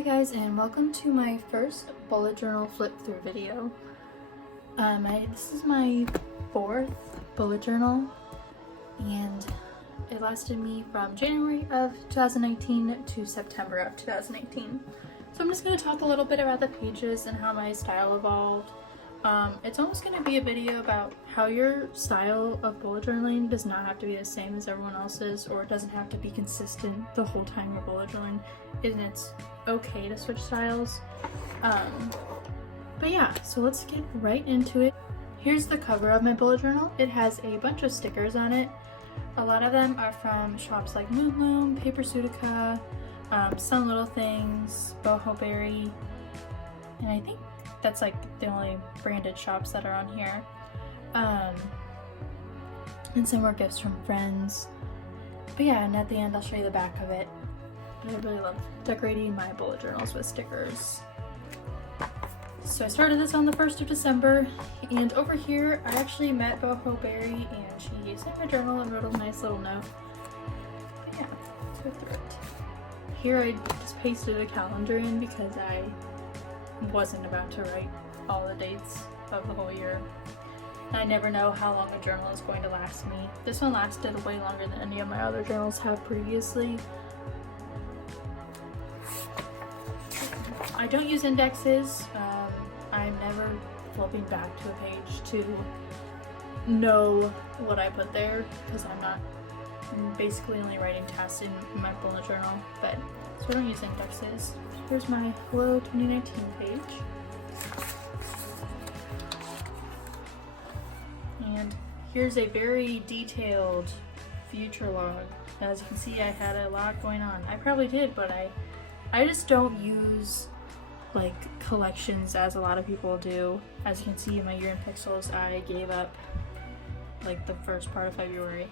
Hi guys, and welcome to my first bullet journal flip through video. This is my fourth bullet journal, and it lasted me from January of 2019 to September of 2018. So I'm just going to talk a little bit about the pages and how my style evolved. It's almost going to be a video about how your style of bullet journaling does not have to be the same as everyone else's, or it doesn't have to be consistent the whole time you're bullet journaling, and it's okay to switch styles. But yeah, so let's get right into it. Here's the cover of my bullet journal. It has a bunch of stickers on it. A lot of them are from shops like Moonlume, papersutekka, sumlilthings, boho.berry, and I think that's like the only branded shops that are on here. And some were gifts from friends. But yeah, and at the end I'll show you the back of it. I really love decorating my bullet journals with stickers. So I started this on the 1st of December, and over here I actually met boho.berry, and she sent my journal and wrote a nice little note. But yeah, let's go through it. Here I just pasted a calendar in because I wasn't about to write all the dates of the whole year. I never know how long a journal is going to last me. This one lasted way longer than any of my other journals have previously. I don't use indexes. I'm never flipping back to a page to know what I put there, because I'm basically only writing tasks in my bullet journal, but so I don't use indexes. Here's my Hello 2019 page. And here's a very detailed future log. As you can see, I had a lot going on. I probably did, but I just don't use like collections as a lot of people do. As you can see in my year in pixels, I gave up like the first part of February.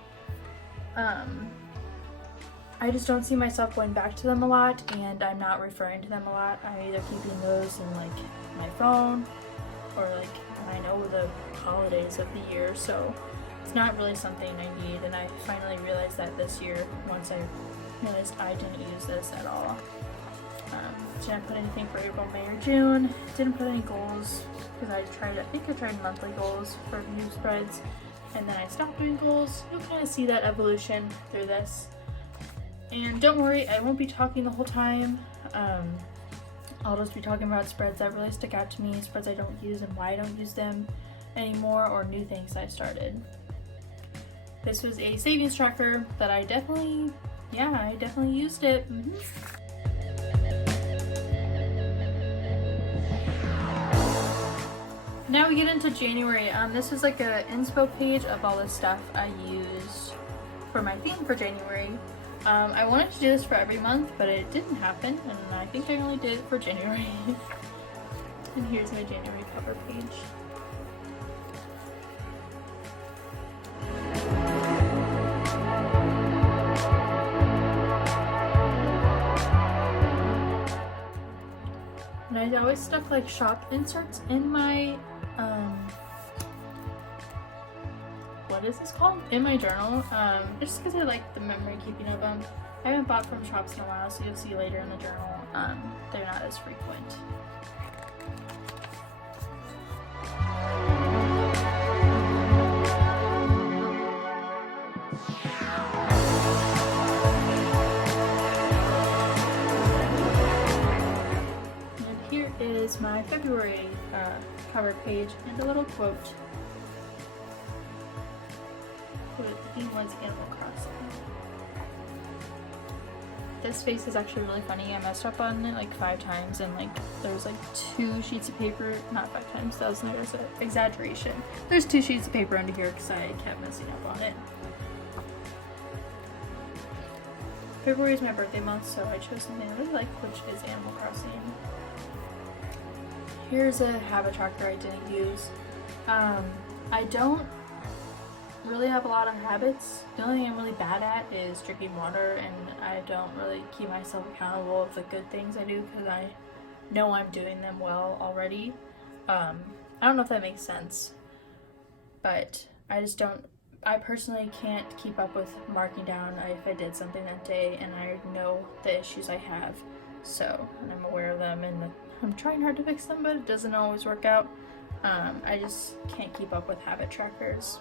I just don't see myself going back to them a lot, and I'm not referring to them a lot. I'm either keeping those in like my phone, or like I know the holidays of the year, so it's not really something I need. And I finally realized that this year, once I realized I didn't use this at all. Didn't put anything for April, May, or June. Didn't put any goals because I think I tried monthly goals for new spreads, and then I stopped doing goals. You'll kind of see that evolution through this. And don't worry, I won't be talking the whole time. I'll just be talking about spreads that really stick out to me, spreads I don't use and why I don't use them anymore, or new things I started. This was a savings tracker that I definitely used it. Now we get into January. This is like a inspo page of all the stuff I used for my theme for January. I wanted to do this for every month, but it didn't happen, and I think I only did it for January. And here's my January cover page. And I always stuck like shop inserts in my what is this called? In my journal, just because I like the memory keeping of them. I haven't bought from shops in a while, so you'll see later in the journal, they're not as frequent. And here is my February cover page and a little quote. The theme was Animal Crossing. This face is actually really funny. I messed up on it like 5 times, and like there's like 2 sheets of paper, not 5 times, that was an exaggeration. There's 2 sheets of paper under here because I kept messing up on it. February is my birthday month, so I chose something I really like, which is Animal Crossing. Here's a habit tracker I didn't use. I don't really have a lot of habits. The only thing I'm really bad at is drinking water, and I don't really keep myself accountable of the good things I do because I know I'm doing them well already. I don't know if that makes sense, but I personally can't keep up with marking down if I did something that day, and I know the issues I have. So, and I'm aware of them, and I'm trying hard to fix them, but it doesn't always work out. I just can't keep up with habit trackers.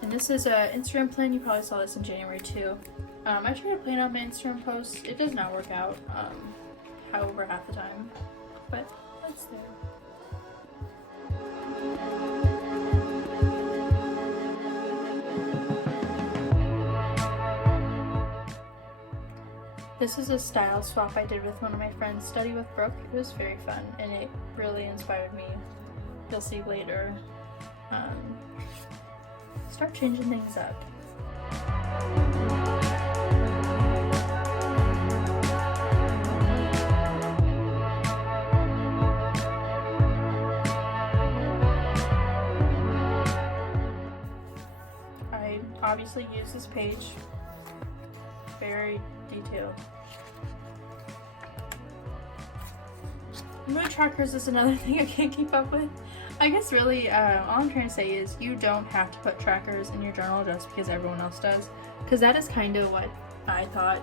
And this is an Instagram plan. You probably saw this in January too. I try to plan on my Instagram posts. It does not work out, however, half the time, but it's there. This is a style swap I did with one of my friends, Study with Brooke. It was very fun, and it really inspired me. You'll see later. Start changing things up. I obviously use this page. Very detailed. Mood trackers is another thing I can't keep up with. I guess really all I'm trying to say is you don't have to put trackers in your journal just because everyone else does, because that is kind of what I thought.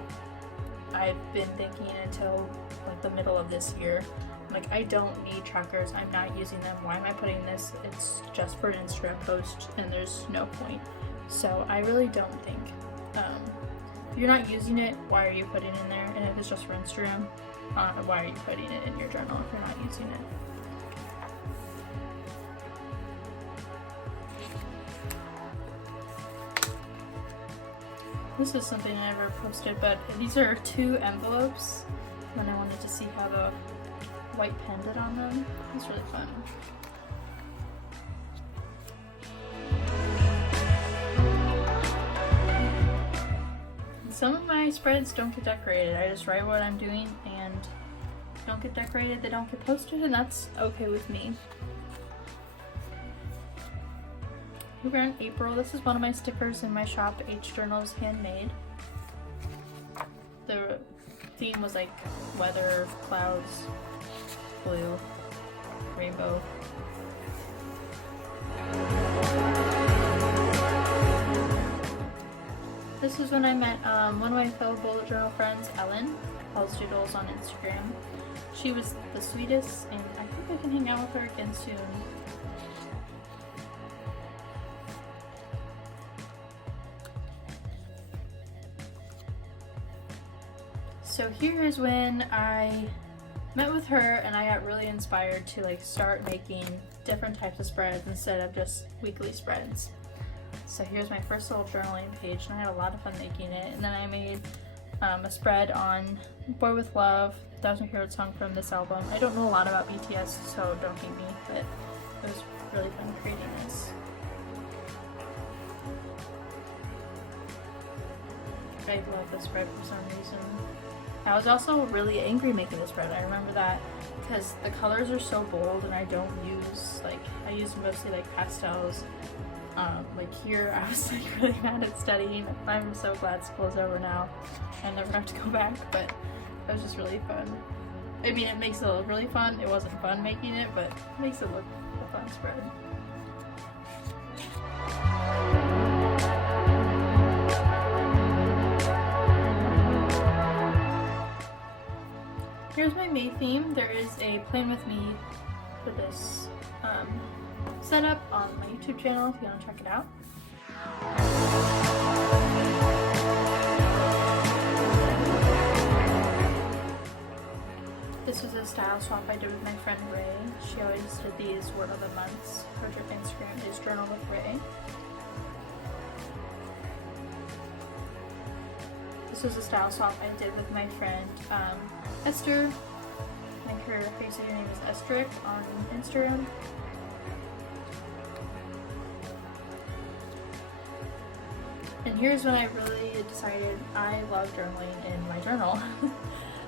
I've been thinking until like the middle of this year. Like, I don't need trackers. I'm not using them. Why am I putting this? It's just for an Instagram post and there's no point. So I really don't think if you're not using it, why are you putting it in there? And if it's just for Instagram, why are you putting it in your journal if you're not using it? This is something I never posted, but these are 2 envelopes when I wanted to see how the white pen did on them. It's really fun. Some of my spreads don't get decorated. I just write what I'm doing, and if they don't get decorated, they don't get posted, and that's okay with me. We're in April. This is one of my stickers in my shop, H Journals Handmade. The theme was like weather, clouds, blue, rainbow. This is when I met one of my fellow bullet journal friends, Ellen, elzdoodles on Instagram. She was the sweetest, and I think I can hang out with her again soon. So here is when I met with her and I got really inspired to like start making different types of spreads instead of just weekly spreads. So here's my first little journaling page, and I had a lot of fun making it. And then I made a spread on Boy With Love. That was my favorite song from this album. I don't know a lot about BTS, so don't hate me, but it was really fun creating this. I love this spread for some reason. I was also really angry making this spread. I remember that because the colors are so bold, and I don't use, like, I use mostly like pastels. Like here, I was like really mad at studying. I'm so glad school's over now. I never have to go back, but it was just really fun. I mean, it makes it look really fun. It wasn't fun making it, but it makes it look a fun spread. Here's my May theme. There is a plan with me for this setup on my YouTube channel if you want to check it out. This was a style swap I did with my friend Ray. She always did these word of the months. Her Instagram is journalwithrae. This was a style swap I did with my friend Esther. I think her Facebook name is esthertiq on Instagram. And here's when I really decided I love journaling in my journal.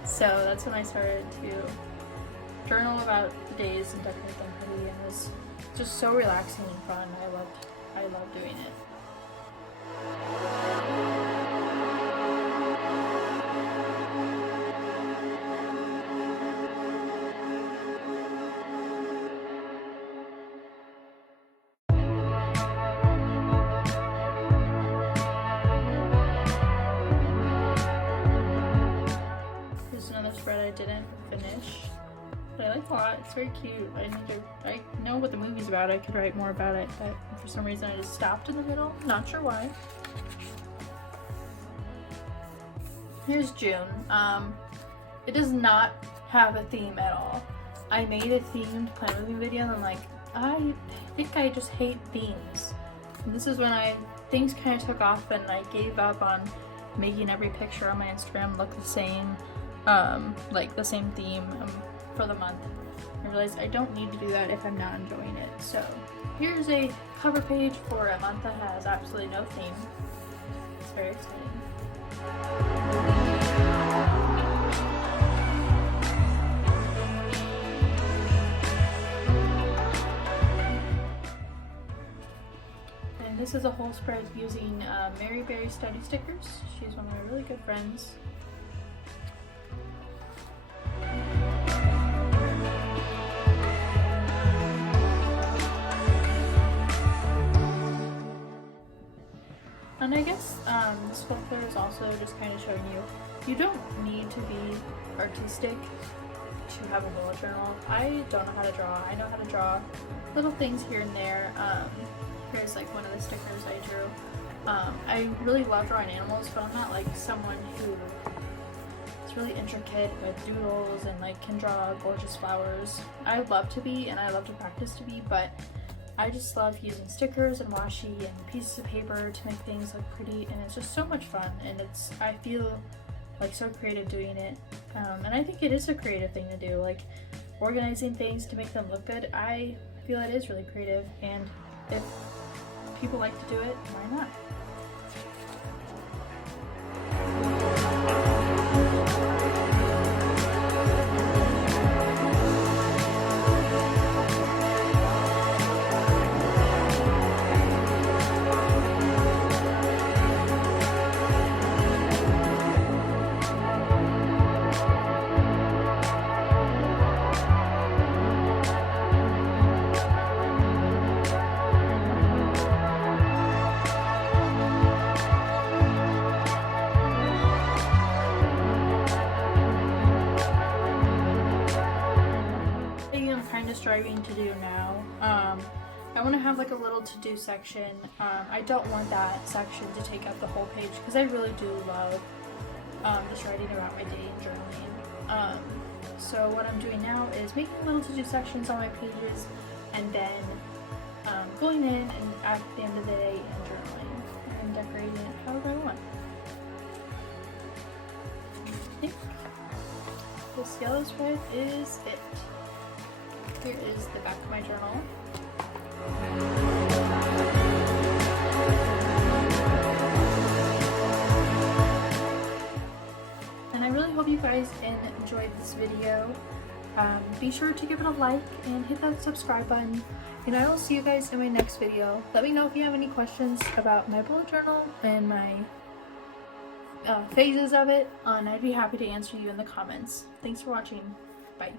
So that's when I started to journal about the days and decorate them pretty, and it was just so relaxing and fun. I loved doing it. like it a lot. It's very cute. I know what the movie's about. I could write more about it, but for some reason I just stopped in the middle. Not sure why. Here's June. It does not have a theme at all. I made a themed plant movie video and I'm like, I think I just hate themes. And this is when things kind of took off and I gave up on making every picture on my Instagram look the same, like the same theme for the month. I realized I don't need to do that if I'm not enjoying it. So here's a cover page for a month that has absolutely no theme. It's very exciting. This is a whole spread using Maryberrystudy stickers. She's one of my really good friends. And I guess this folklore is also just kind of showing you don't need to be artistic to have a bullet journal. I don't know how to draw. I know how to draw little things here and there. Here's like one of the stickers I drew. I really love drawing animals, but I'm not like someone who is really intricate with doodles and like can draw gorgeous flowers. I love to be, and I love to practice to be, but I just love using stickers and washi and pieces of paper to make things look pretty, and it's just so much fun, and I feel like so creative doing it. And I think it is a creative thing to do, like organizing things to make them look good. I feel it is really creative, and if people like to do it, why not? Striving to do now. I want to have like a little to-do section. I don't want that section to take up the whole page because I really do love just writing about my day and journaling. So what I'm doing now is making little to-do sections on my pages and then going in and at the end of the day and journaling and decorating it however I want. I think this yellow spread is it. Here is the back of my journal. And I really hope you guys enjoyed this video. Be sure to give it a like and hit that subscribe button. And I will see you guys in my next video. Let me know if you have any questions about my bullet journal and my phases of it. And I'd be happy to answer you in the comments. Thanks for watching. Bye.